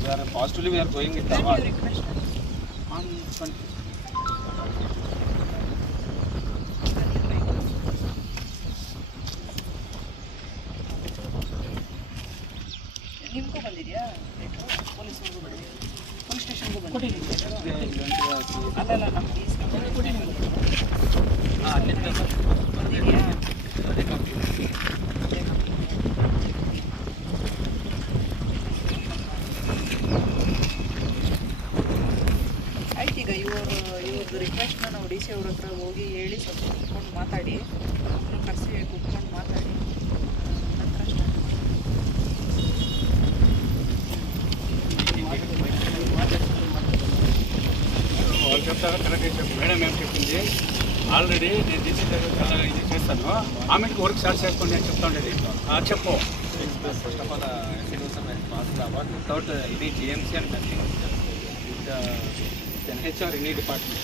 we are positively we are going with the When you award requested? on 20. ನಿಮಗೂ ಬಂದಿದೆಯಾ ಪೊಲೀಸ್ಗೂ ಬಂದಿದೆಯಾ police ಸ್ಟೇಷನ್ಗೂ They ಬಂದಿದೆಯಾ went to the- ಅಲ್ಲಲ್ಲ ನಮ್ಮ ಡಿ ಸಿ Ah, ಇವ್ರದ್ದು ರಿಕ್ವೆಸ್ಟ್ನ ನಾವು ಡಿ ಸಿ ಅವ್ರ ಹತ್ರ ಹೋಗಿ ಹೇಳಿ ಸ್ವಲ್ಪ ಕುತ್ಕೊಂಡು ಮಾತಾಡಿ ಅವ್ರನ್ನ ಕರೆಸಿ ಕುತ್ಕೊಂಡು ಮಾತಾಡಿ ನಂತರ ಸ್ಟಾರ್ಟ್ ಮಾಡಿ వాళ్ళు చెప్తారు కరెక్ట్ మేడం ఏం చెప్పింది ఆల్రెడీ నేను తీసి ఇది చేస్తాను ఆమెకి వర్క్ స్టార్ట్ చేసుకోండి అని చెప్తా ఉండేది ఆ, చెప్పు first of all award without ఇది GMC and nothing with NHR any department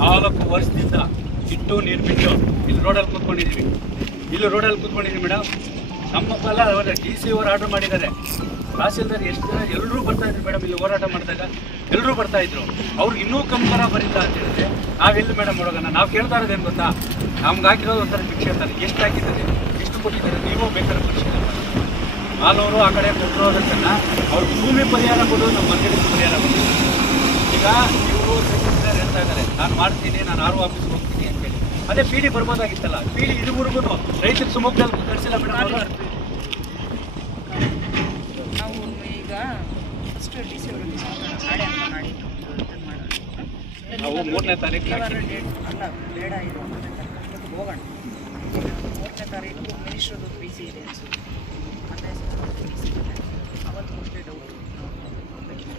ನಾಲ್ಕು ವರ್ಷದಿಂದ ಇಟ್ಟು ನೀರು ಬಿಟ್ಟು ಇಲ್ಲಿ ರೋಡಲ್ಲಿ ಕೂತ್ಕೊಂಡಿದ್ದೀವಿ ಇಲ್ಲಿ ರೋಡಲ್ಲಿ ಕೂತ್ಕೊಂಡಿದ್ದೀವಿ ಮೇಡಮ್ ನಮ್ಮ ಫಲ ಡಿ ಸಿ ಅವರು ಆರ್ಡರ್ ಮಾಡಿದ್ದಾರೆ. ತಹಸೀಲ್ದಾರ್ ಎಷ್ಟು ಜನ? ಎಲ್ಲರೂ ಬರ್ತಾ ಇದ್ರು ಮೇಡಮ್ ಇಲ್ಲಿ ಹೋರಾಟ ಮಾಡಿದಾಗ. ಎಲ್ಲರೂ ಬರ್ತಾ ಇದ್ರು. ಅವ್ರಿಗೆ ಇನ್ನೂ ಕಂಪರ ಬರೀತಾ ಅಂತ ಹೇಳಿದ್ರೆ ನಾವೆಲ್ಲಿ ಮೇಡಮ್ ನೋಡೋಣ ನಾವು ಕೇಳ್ತಾ ಇರೋದೇನು ಗೊತ್ತಾ? ನಮ್ಗೆ ಹಾಕಿರೋದು ಒಂಥರ ಭಿಕ್ಷೆ ಅಂತಾರೆ. ಎಷ್ಟು ಹಾಕಿದ್ದಾರೆ? ಎಷ್ಟು ಕೊಟ್ಟಿದ್ದಾರೆ? ನೀವು ಬೇಕಾದ್ರೆ ಪರಿಶೀಲನೆ ಮಾಲೂರು ಆ ಕಡೆ ಕೊಟ್ಟರು ಅದಕ್ಕನ್ನ ಅವ್ರ ಭೂಮಿ ಪರಿಹಾರ ಕೊಡೋದು ನಮ್ಮ ಮನೆಗೆ ಪರಿಹಾರ ಕೊಡೋದು ಈಗ ಇವರು ಹೇಳ್ತಾ ಇದ್ದಾರೆ ನಾನು ಮಾಡ್ತೀನಿ, ನಾನು ಆರು ಅಂತೇಳಿ ಅದೇ ಪಿ ಡಿ ಬರ್ಬೋದಾಗಿತ್ತಲ್ಲ. ಪಿ ಡಿ ಇದುವರೆಗೂ ರೈತರ ಶಿವಮೊಗ್ಗದಲ್ಲಿ ಕಳಿಸಿಲ್ಲ ಮೇಡಮ್ ನಾವು ಈಗ ಫಸ್ಟ್ ಡಿ ಸಿ ನಾಳೆ ಅಂತ. ನಾವು ಮೂರನೇ ತಾರೀಕು ಅಲ್ಲ ಬೇಡ ಇರೋ ಹೋಗೋಣ. ಮೂರನೇ ತಾರೀಕು ಮಿನಿಸ್ಟ್ರದ್ದು ಪಿ ಸಿ ಇದೆ. ಅನ್ಸುತ್ತೆ ಅವತ್ತು ಮೋಸ್ಟ್ಲಿ ಡೌಟ್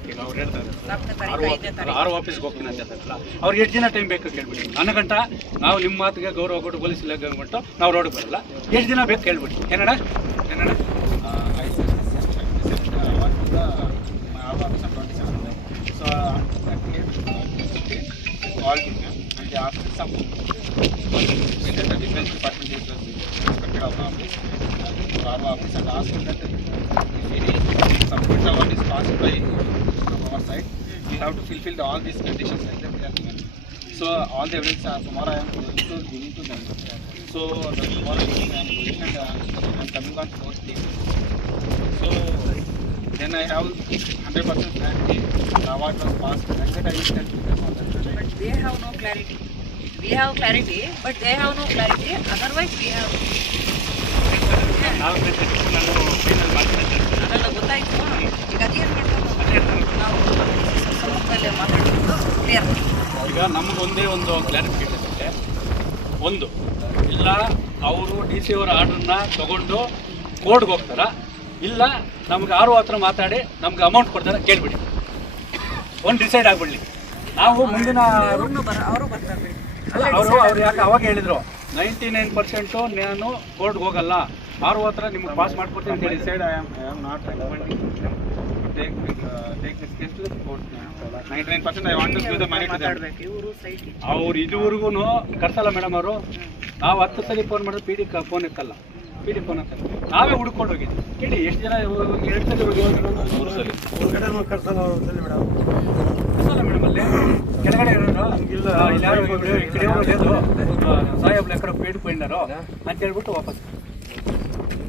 ಈಗ ಅವ್ರು ಆರು ಆಫೀಸ್ಗೆ ಹೋಗ್ತೀನಿ ಅಂತ ಹೇಳ್ತಾರಲ್ಲ ಅವ್ರಿಗೆ ಎಷ್ಟು ದಿನ ಟೈಮ್ ಬೇಕು ಕೇಳ್ಬಿಡಿ ನನ್ನ ಗಂಟ ನಾವು ನಿಮ್ಮ ಮಾತಿಗೆ ಗೌರವ ಕೊಟ್ಟು ಪೊಲೀಸ್ ಇಲಾಖೆ ನಾವು ರೋಡ್ ಬರಲ್ಲ ಎಷ್ಟು ದಿನ ಬೇಕು ಕೇಳ್ಬಿಡಿ ಏನಣ್ಣ ಏನಣ್ಣ so department office office and uh, that if any submit award is right? You have to fulfill the, all these conditions like that we are given. All the evidence are tomorrow I am going to giving to them. So uh, tomorrow evening I am going and uh, I am coming on fourth day. So then I have 100% clarity. The award was passed. Like that I will tell to them all that. But they have no clarity. We have clarity, but they have no clarity. Otherwise, we have. Yeah. ಈಗ ನಮಗೊಂದೇ ಒಂದು clarification ಇದೆ. ಒಂದು ಇಲ್ಲ ಅವರು D C ಅವರ ಆರ್ಡ್ರನ್ನ ತಗೊಂಡು ಕೋರ್ಟ್ಗೆ ಹೋಗ್ತಾರ? ಇಲ್ಲ ನಮ್ಗೆ ಆರು ಹತ್ರ ಮಾತಾಡಿ ನಮ್ಗೆ ಅಮೌಂಟ್ ಕೊಡ್ತಾರೆ ಕೇಳ್ಬಿಡಿ. ಒಂದು ಡಿಸೈಡ್ ಆಗ್ಬಿಡ್ಲಿ. ನಾವು ಮುಂದಿನ ಅವರು ಬರ್ತಾರೆ. ಬಿಡಿ. ಅವರು ಅವ್ರು ಯಾಕೆ ಅವಾಗ ಹೇಳಿದ್ರು ನೈಂಟಿ ನೈನ್ ಪರ್ಸೆಂಟು ನಾನು ಕೋರ್ಟ್ಗೆ ಹೋಗಲ್ಲ. ಆರು ಹತ್ರ ನಿಮ್ಗೆ ಪಾಸ್ ಮಾಡ್ಕೊಡ್ತೀನಿ ಅಂತ ಹೇಳಿ side I am I am not uh, take this case to the court. ಅವ್ರು ಇದುವರೆಗೂ ಕರ್ಸಲ್ಲ ಮೇಡಮ್ ಅವರು. ನಾವು ಹತ್ತು ಸಲ ಫೋನ್ ಮಾಡಿದ್ರೆ ಪಿ ಡಿ ಫೋನ್ ಎತ್ತಲ್ಲ. ಪಿ ಡಿ ಫೋನ್ ಎತ್ತಲ್ಲ. ನಾವೇ ಹುಡ್ಕೊಂಡು ಹೋಗಿದ್ವಿ ಕೇಳಿ ಎಷ್ಟು ಜನ ಎರಡು ಸಲ ಹೋಗಿ ಮೂರು ಸಲ. ಕರ್ಸಲ್ಲ ಮೇಡಮ್ ಅಲ್ಲಿ? ಕೆಳಗಡೆ ಇಲ್ಲ ಆ, ಎಕ್ಕಡ ಪೇಡ್ ಪೈಂಡರು ಅಂತ ಹೇಳ್ಬಿಟ್ಟು ವಾಪಸ್.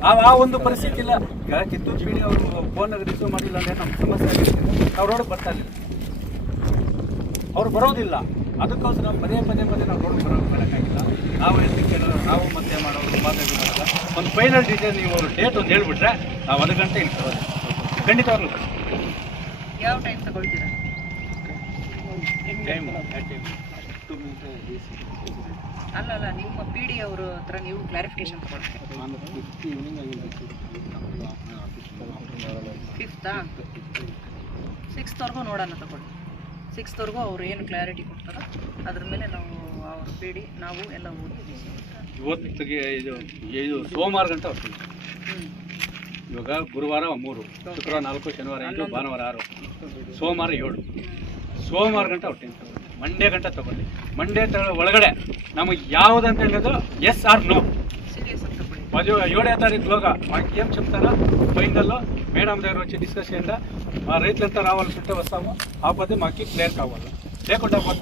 ಆ ಒಂದು ಪರಿಸ್ಥಿತಿ ಇಲ್ಲ. ಈಗ ಕಿತ್ತೂರು ಪೀಡಿ ಅವರು ಫೋನ್ ರಿಸೀವ್ ಮಾಡಿಲ್ಲ ಅಂದ್ರೆ ನಮ್ಮ ಸಮಸ್ಯೆ ಆಗಿದೆ ಅವ್ರ ರೋಡ್ ಬರ್ತಾ ಇಲ್ಲ. ಅವ್ರು ಬರೋದಿಲ್ಲ. ಅದಕ್ಕೋಸ್ಕರ ನಾವು ಪದೇ ಪದೇ ಪದೇ ನಾವು ರೋಡ್ ಬರೋ ಬರೋಕ್ಕಾಗಿಲ್ಲ ನಾವು ಎಲ್ಲಿ ಕೇಳೋರು ನಾವು ಮತ್ತೆ ಮಾಡೋರು ಮಾತಾಡಿ ಮಾಡಲ್ಲ ಒಂದು ಫೈನಲ್ ಡಿಸೈನ್ ನೀವು ಡೇಟ್ ಒಂದು ಹೇಳ್ಬಿಟ್ರೆ ನಾವು ಒಂದು ಗಂಟೆ ಇಲ್ಲಿ ಖಂಡಿತ ಖಂಡಿತವಾಗ್ಲೂ ಯಾವ ಟೈಮ್ ತಗೊಳ್ತೀರಾ? ಟೈಮ್ ಅಲ್ಲ ಅಲ್ಲ ನಿಮ್ಮ ಪಿ ಡಿ ಅವ್ರ ಹತ್ರ ನೀವು ಕ್ಲಾರಿಫಿಕೇಶನ್ the ಫಿಫ್ತಾ ಸಿಕ್ಸ್ತ್ವರೆಗೂ ನೋಡೋಣ ತಗೊಳ್ಳಿ. ಸಿಕ್ಸ್ತ್ವರೆಗೂ ಅವ್ರು ಏನು ಕ್ಲಾರಿಟಿ ಕೊಡ್ತಾರೋ ಅದ್ರ ಮೇಲೆ ನಾವು ಅವ್ರ ಪಿ ಡಿ ನಾವು ಎಲ್ಲ ಓದಿ ಇವತ್ತಿಗೆ ಇದು ಇದು ಸೋಮವಾರ ಗಂಟೆ ಹ್ಞೂ ಇವಾಗ ಗುರುವಾರ ಮೂರು ಶುಕ್ರವಾರ ನಾಲ್ಕು ಶನಿವಾರ ಎಂಟು ಭಾನುವಾರ ಆರು ಸೋಮವಾರ ಏಳು. ಸೋಮವಾರ ಗಂಟೆ ಹೊಟ್ಟೆ ಮಂಡೇ ಗಂಟೆ ತಗೊಳ್ಳಿ ಮಂಡೇ ತ ಒಳಗಡೆ ನಮಗೆ ಯಾವುದಂತ ಹೇಳಿದ್ರು ಎಸ್ ఆర్ నో సీరియస్ అంతా పడి పది ఏడో తారీఖులోగా మాకు ఏం చెప్తారా ఫైనల్లో మేడం దగ్గర వచ్చి డిస్కస్ చేయండి మా రైతులంతా రావాల్సి ఉంటే వస్తాము కాకపోతే మాకు క్లియర్ కావాలి లేకుండా పోతే